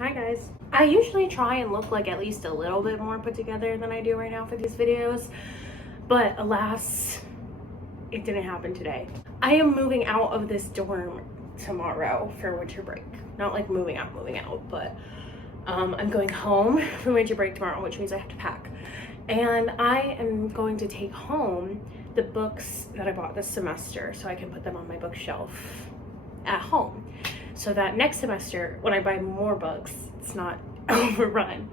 Hi guys. I usually try and look like at least a little bit more put together than I do right now for these videos, but alas, it didn't happen today. I am moving out of this dorm tomorrow for winter break. Not like moving out, but I'm going home for winter break tomorrow, which means I have to pack. And I am going to take home the books that I bought this semester so I can put them on my bookshelf at home, so that next semester when I buy more books, it's not overrun.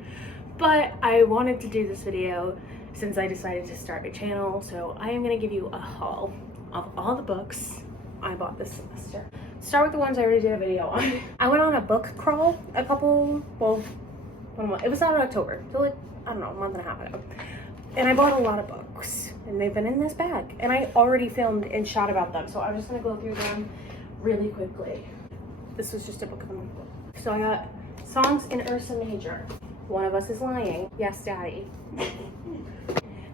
But I wanted to do this video since I decided to start a channel, so I am going to give you a haul of all the books I bought this semester. Start with the ones I already did a video on. I went on a book crawl it was out in October, so like, I don't know, a month and a half ago. And I bought a lot of books, and they've been in this bag. And I already filmed and shot about them, so I'm just gonna go through them really quickly. This was just a book of the month book. So I got Songs in Ursa Major. One of Us is Lying. Yes, Daddy.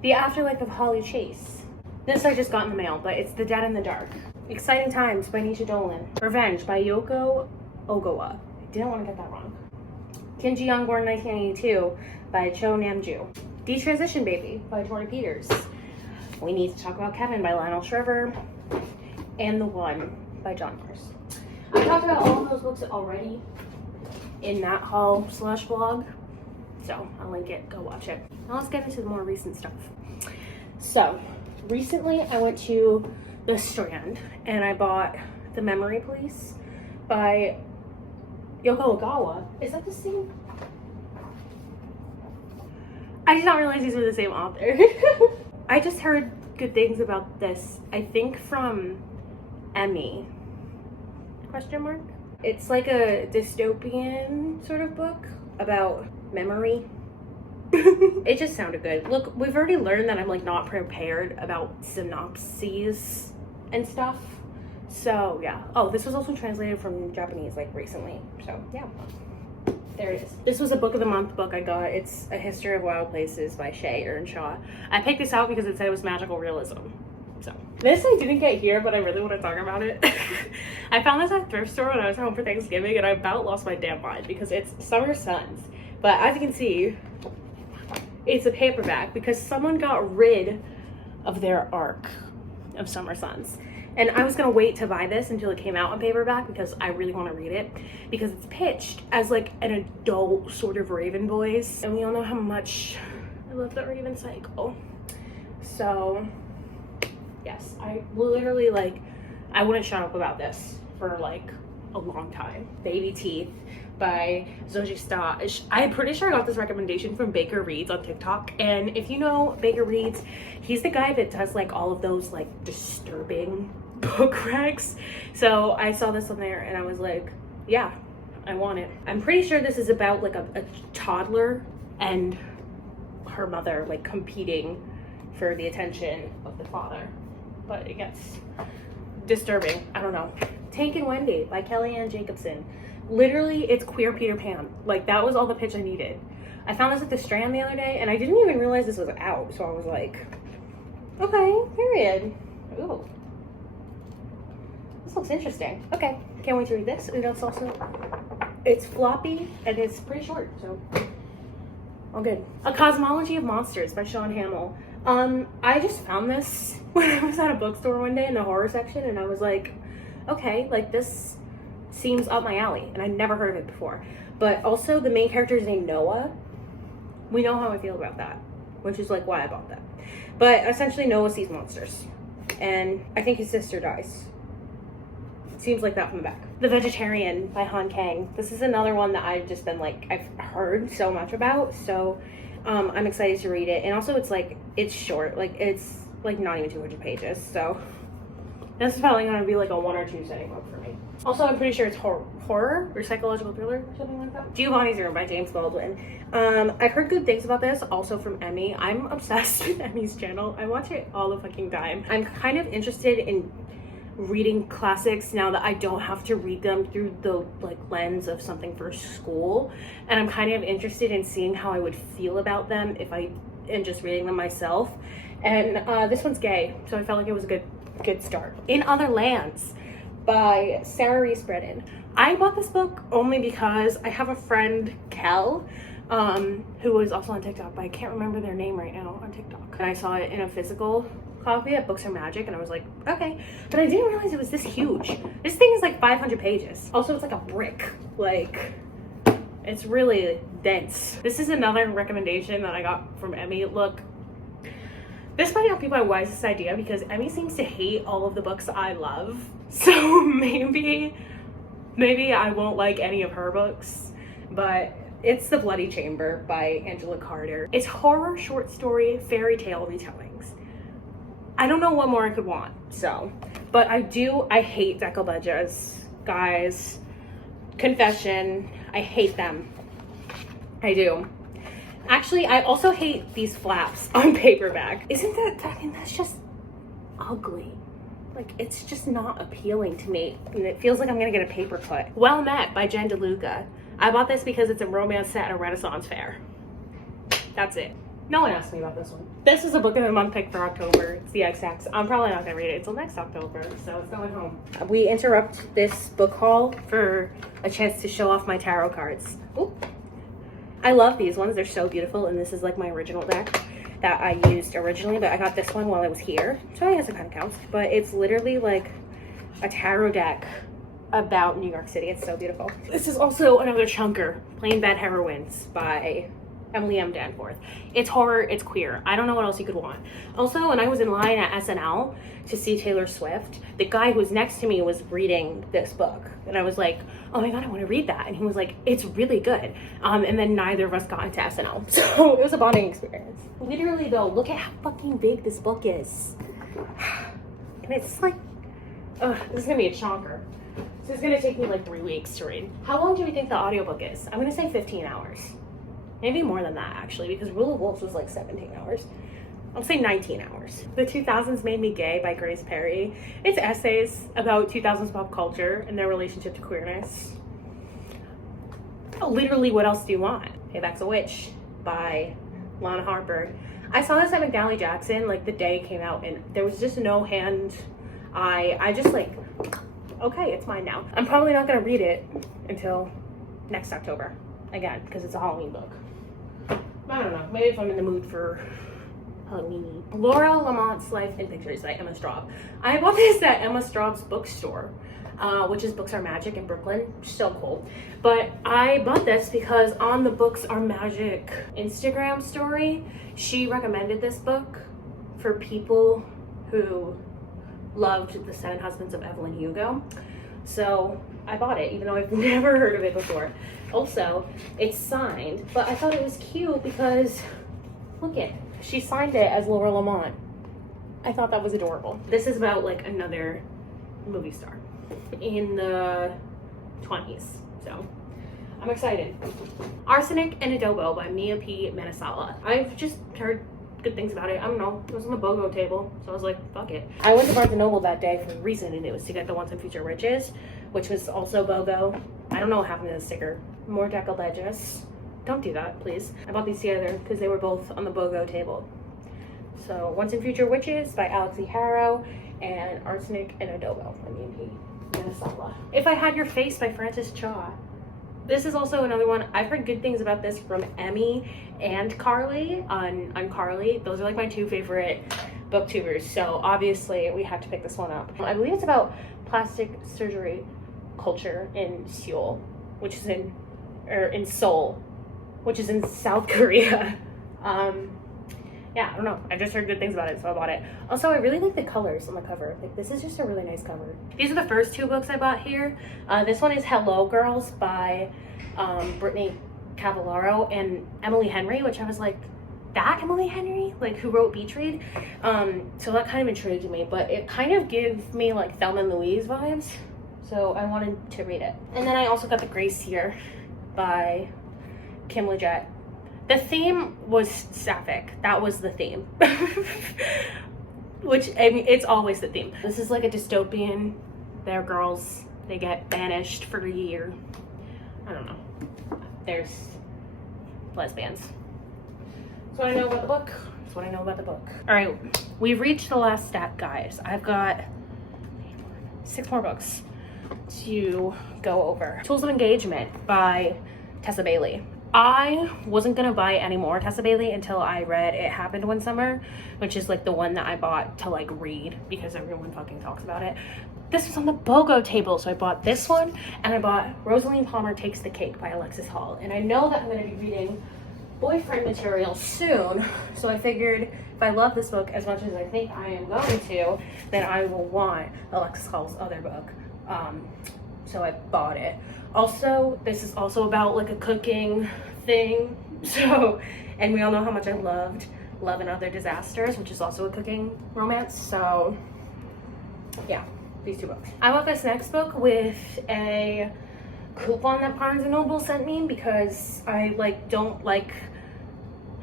The Afterlife of Holly Chase. This I just got in the mail, but it's The Dead in the Dark. Exciting Times by Nisha Dolan. Revenge by Yoko Ogawa. I didn't want to get that wrong. Kim Ji-young, Born 1982 by Cho Namju. Detransition Baby by Tori Peters. We Need to Talk About Kevin by Lionel Shriver. And The One by John Mars. I talked about all of those books already in that haul / vlog, so I'll link it, go watch it. Now let's get into the more recent stuff. So recently I went to the Strand and I bought The Memory Police by Yoko Ogawa. Is that the same? I did not realize these were the same author. I just heard good things about this, I think from Emmy, ? It's like a dystopian sort of book about memory. It just sounded good. Look, we've already learned that I'm like not prepared about synopses and stuff. So yeah. Oh, this was also translated from Japanese like recently. So yeah. There it is. This was a book of the month book I got. It's A History of Wild Places by Shay Earnshaw. I picked this out because it said it was magical realism. So this I didn't get here, but I really want to talk about it. I found this at a thrift store when I was home for Thanksgiving, and I about lost my damn mind because it's Summer Sons. But as you can see, it's a paperback because someone got rid of their arc of Summer Sons. And I was gonna wait to buy this until it came out in paperback because I really want to read it, because it's pitched as like an adult sort of Raven Boys, and we all know how much I love that Raven cycle. So yes, I literally like, I wouldn't shut up about this for like a long time. Baby Teeth by Zoji Staj. I'm pretty sure I got this recommendation from Baker Reads on TikTok, and if you know Baker Reads, he's the guy that does like all of those like disturbing book recs. So I saw this on there and I was like, yeah, I want it. I'm pretty sure this is about like a toddler and her mother like competing for the attention of the father, but it gets disturbing. I don't know. Tank and Wendy by Kellyanne Jacobson. Literally, it's queer Peter Pan. Like, that was all the pitch I needed. I found this at the Strand the other day, and I didn't even realize this was out, so I was like, okay, period. Ooh. This looks interesting. Okay, can't wait to read this. And it's floppy, and it's pretty short, so all good. A Cosmology of Monsters by Sean Hamill. I just found this when I was at a bookstore one day in the horror section, and I was like, okay, like this seems up my alley, and I'd never heard of it before. But also the main character is named Noah. We know how I feel about that, which is like why I bought that. But essentially Noah sees monsters, and I think his sister dies. Seems like that from the back. The Vegetarian by Han Kang. This is another one that I've just been like, I've heard so much about, so I'm excited to read it. And also it's like, it's short, like it's like not even 200 pages, so this is probably gonna be like a 1 or 2 setting book for me. Also, I'm pretty sure it's horror or psychological thriller or something like that. Giovanni's Room by James Baldwin. I've heard good things about this, also from Emmy. I'm obsessed with Emmy's channel. I watch it all the fucking time. I'm kind of interested in reading classics now that I don't have to read them through the like lens of something for school, and I'm kind of interested in seeing how I would feel about them if I am just reading them myself. And this one's gay, so I felt like it was a good start. In Other Lands by Sarah Rees Brennan. I bought this book only because I have a friend, Kel, who is also on TikTok, but I can't remember their name right now on TikTok. And I saw it in a physical copy at Books Are Magic, and I was like, okay. But I didn't realize it was this huge. This thing is like 500 pages. Also, it's like a brick. Like, it's really dense. This is another recommendation that I got from Emmy. Look, this might not be my wisest idea because Emmy seems to hate all of the books I love. So maybe I won't like any of her books, but it's The Bloody Chamber by Angela Carter. It's horror, short story, fairy tale retellings. I don't know what more I could want, so. But I hate decalbages, guys. Confession, I hate them. I do. Actually, I also hate these flaps on paperback. Isn't that, I mean, that's just ugly. Like, it's just not appealing to me. And it feels like I'm gonna get a paper cut. Well Met by Jen DeLuca. I bought this because it's a romance set at a Renaissance fair. That's it. No one asked me about this one. This is a book of the month pick for October. It's the XX. I'm probably not gonna read it until next October, so it's going home. We interrupt this book haul for a chance to show off my tarot cards. Oop. I love these ones. They're so beautiful, and this is like my original deck that I used originally, but I got this one while I was here, so I guess it kind of counts. But it's literally like a tarot deck about New York City. It's so beautiful. This is also another chunker, Plain Bad Heroines by Emily M. Danforth. It's horror, it's queer. I don't know what else you could want. Also, when I was in line at SNL to see Taylor Swift, the guy who was next to me was reading this book. And I was like, oh my God, I want to read that. And he was like, it's really good. And then neither of us got into SNL. So it was a bonding experience. Literally though, look at how fucking big this book is. And it's like, this is gonna be a chonker. So it's gonna take me like 3 weeks to read. How long do we think the audiobook is? I'm gonna say 15 hours. Maybe more than that actually, because Rule of Wolves was like 17 hours. I'll say 19 hours. The 2000s Made Me Gay by Grace Perry. It's essays about 2000s pop culture and their relationship to queerness. Literally, what else do you want? Payback's a Witch by Lana Harper. I saw this at McDowell Jackson like the day it came out, and there was just no hand. I just like, okay, it's mine now. I'm probably not gonna read it until next October again, because it's a Halloween book. I don't know, maybe if I'm in the mood for Halloween. Lauramonts Life in Pictures by Emma Straub. I bought this at Emma Straub's bookstore, which is Books Are Magic in Brooklyn. So cool. But I bought this because on the Books Are Magic Instagram story, she recommended this book for people who loved The Seven Husbands of Evelyn Hugo. So I bought it, even though I've never heard of it before. Also, it's signed, but I thought it was cute because, look it, she signed it as Laura Lamont. I thought that was adorable. This is about like another movie star in the 20s, so I'm excited. Arsenic and Adobo by Mia P. Manasala. I've just heard good things about it. I don't know, it was on the BOGO table, so I was like, fuck it. I went to Barnes & Noble that day for a reason, and it was to get the Once and Future Riches, which was also BOGO. I don't know what happened to the sticker. More decalbages. Don't do that, please. I bought these together because they were both on the BOGO table. So, Once and Future Witches by Alex E. Harrow and Arsenic and Adobo by Mia P. Manasala. If I Had Your Face by Frances Cha. This is also another one. I've heard good things about this from Emmy and Carly on Carly. Those are like my two favorite booktubers. So obviously we have to pick this one up. I believe it's about plastic surgery culture in Seoul, which is in Seoul, which is in South Korea. Yeah, I don't know. I just heard good things about it, so I bought it. Also, I really like the colors on the cover. Like, this is just a really nice cover. These are the first two books I bought here. This one is Hello Girls by Brittany Cavallaro and Emily Henry, which I was like, that Emily Henry? Like, who wrote Beach Read? So that kind of intrigued me, but it kind of gives me like Thelma and Louise vibes. So I wanted to read it. And then I also got The Grace Here by Kim Leggett. The theme was sapphic. That was the theme. Which, I mean, it's always the theme. This is like a dystopian. They're girls. They get banished for a year. I don't know. There's lesbians. That's what I know about the book. That's what I know about the book. All right, we've reached the last stack, guys. I've got 6 more books. to go over. Tools of Engagement by Tessa Bailey. I wasn't gonna buy any more Tessa Bailey until I read It Happened One Summer, which is like the one that I bought to like read because everyone fucking talks about it. This was on the BOGO table, so I bought this one, and I bought Rosaline Palmer Takes the Cake by Alexis Hall. And I know that I'm gonna be reading boyfriend material soon, so I figured if I love this book as much as I think I am going to, then I will want Alexis Hall's other book. So I bought it. Also, this is also about like a cooking thing. So, and we all know how much I loved Love and Other Disasters, which is also a cooking romance. So yeah, these two books. I bought this next book with a coupon that Barnes & Noble sent me because I like don't like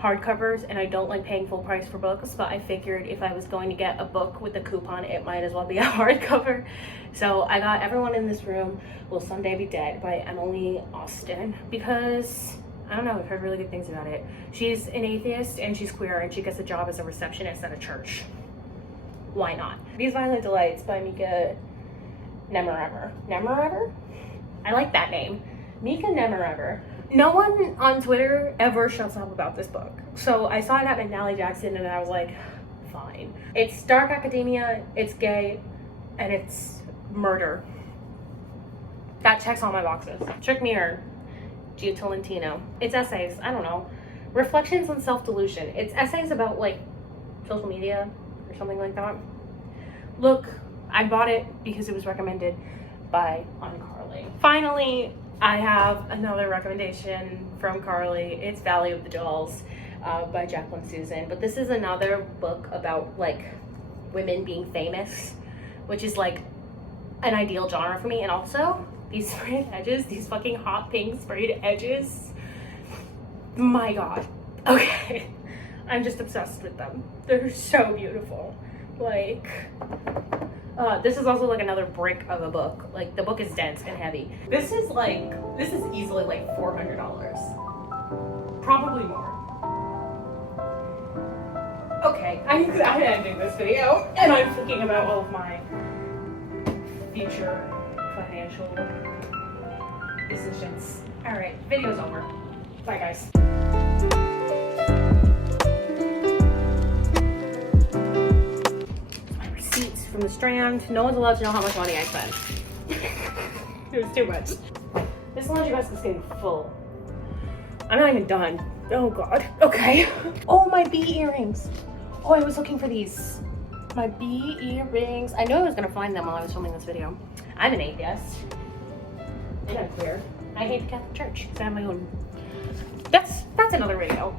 hardcovers and I don't like paying full price for books, but I figured if I was going to get a book with a coupon, it might as well be a hardcover. So I got Everyone in This Room Will Someday Be Dead by Emily Austen because, I don't know, I've heard really good things about it. She's an atheist and she's queer and she gets a job as a receptionist at a church. Why not? These Violent Delights by Mika Nemirever? I like that name. Mika Nemirever. No one on Twitter ever shuts up about this book. So I saw it at McNally Jackson and I was like, fine. It's dark academia, it's gay, and it's murder. That checks all my boxes. Trick Mirror, Gia Tolentino. It's essays, I don't know. Reflections on Self-Delusion. It's essays about like social media or something like that. Look, I bought it because it was recommended by Carly. Finally, I have another recommendation from Carly. It's Valley of the Dolls by Jacqueline Susan. But this is another book about like women being famous, which is like an ideal genre for me. And also these sprayed edges, these fucking hot pink sprayed edges. My God. Okay. I'm just obsessed with them. They're so beautiful. Like, this is also like another brick of a book. Like the book is dense and heavy. This is easily like $400. Probably more. Okay, I'm ending this video and I'm thinking about all of my future financial decisions. All right, video's over. Bye guys. From the Strand. No one's allowed to know how much money I spent. It was too much. This laundry basket is getting full. I'm not even done. Oh God. Okay. Oh, my bee earrings. Oh, I was looking for these. My bee earrings. I knew I was gonna find them while I was filming this video. I'm an atheist. And I'm queer. I hate the Catholic Church because I have my own. That's another video.